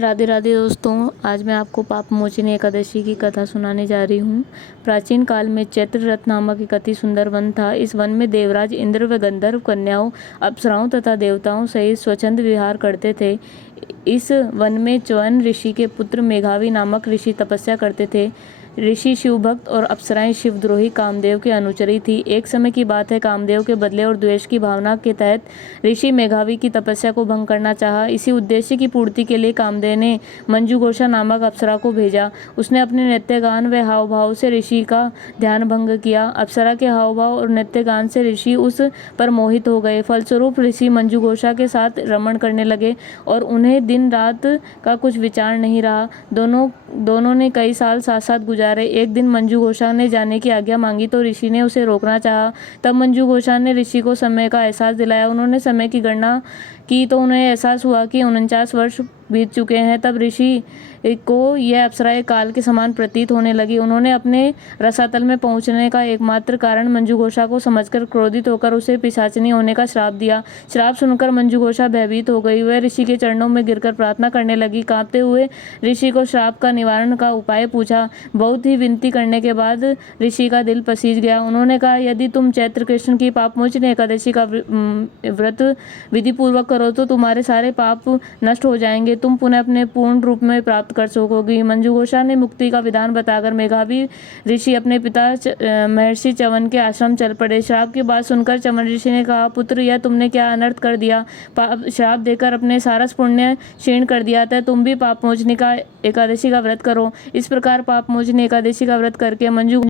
राधे राधे दोस्तों, आज मैं आपको पाप मोचनी एकादशी की कथा सुनाने जा रही हूँ। प्राचीन काल में चैत्र रथ नामक एक अति सुंदर वन था। इस वन में देवराज इंद्र व गंधर्व कन्याओं, अप्सराओं तथा देवताओं सहित स्वच्छंद विहार करते थे। इस वन में च्यवन ऋषि के पुत्र मेघावी नामक ऋषि तपस्या करते थे। ऋषि शिवभक्त और अप्सराएं शिवद्रोही कामदेव के अनुचरी थी। एक समय की बात है, कामदेव के बदले और द्वेष की भावना के तहत ऋषि मेघावी की तपस्या को भंग करना चाहा। इसी उद्देश्य की पूर्ति के लिए कामदेव ने मंजुघोषा नामक अप्सरा को भेजा। उसने अपने नृत्य गान व हाव भाव से ऋषि का ध्यान भंग किया। अप्सरा के हाव भाव और नृत्य गान से ऋषि उस पर मोहित हो गए। फलस्वरूप ऋषि मंजुघोषा के साथ रमण करने लगे और उन्हें दिन रात का कुछ विचार नहीं रहा। दोनों ने कई साल साथ साथ गुजारे। एक दिन मंजुघोषा ने जाने की आज्ञा मांगी तो ऋषि ने उसे रोकना चाहा। तब मंजुघोषा ने ऋषि को समय का एहसास दिलाया। उन्होंने समय की गणना की तो उन्हें एहसास हुआ कि 49 वर्ष बीत चुके हैं। तब ऋषि को यह अप्सराएं काल के समान प्रतीत होने लगी। उन्होंने अपने रसातल में पहुंचने का एकमात्र कारण मंजुघोषा को समझकर क्रोधित होकर उसे पिशाचिनी होने का श्राप दिया। श्राप सुनकर मंजुघोषा भयभीत हो गई। वह ऋषि के चरणों में गिरकर प्रार्थना करने लगी। कांपते हुए ऋषि को श्राप का निवारण का उपाय पूछा। बहुत ही विनती करने के बाद ऋषि का दिल पसीज गया। उन्होंने कहा, यदि तुम चैत्र कृष्ण की पापमोचनी एकादशी का व्रत विधि पूर्वक करो तो तुम्हारे सारे पाप नष्ट हो जाएंगे। तुम पुनः अपने पूर्ण रूप में प्राप्त कर सकोगी। मंजुघोषा ने मुक्ति का विधान बताकर मेघावी ऋषि अपने पिता महर्षि च्यवन के आश्रम चल पड़े। श्राप की बात सुनकर च्यवन ऋषि ने कहा, पुत्र, यह तुमने क्या अनर्थ कर दिया। श्राप देकर अपने सारस पुण्य क्षीण कर दिया था। तुम भी पापमोचनी का एकादशी का व्रत करो। इस प्रकार पापमोचनी एकादशी का व्रत करके मंजू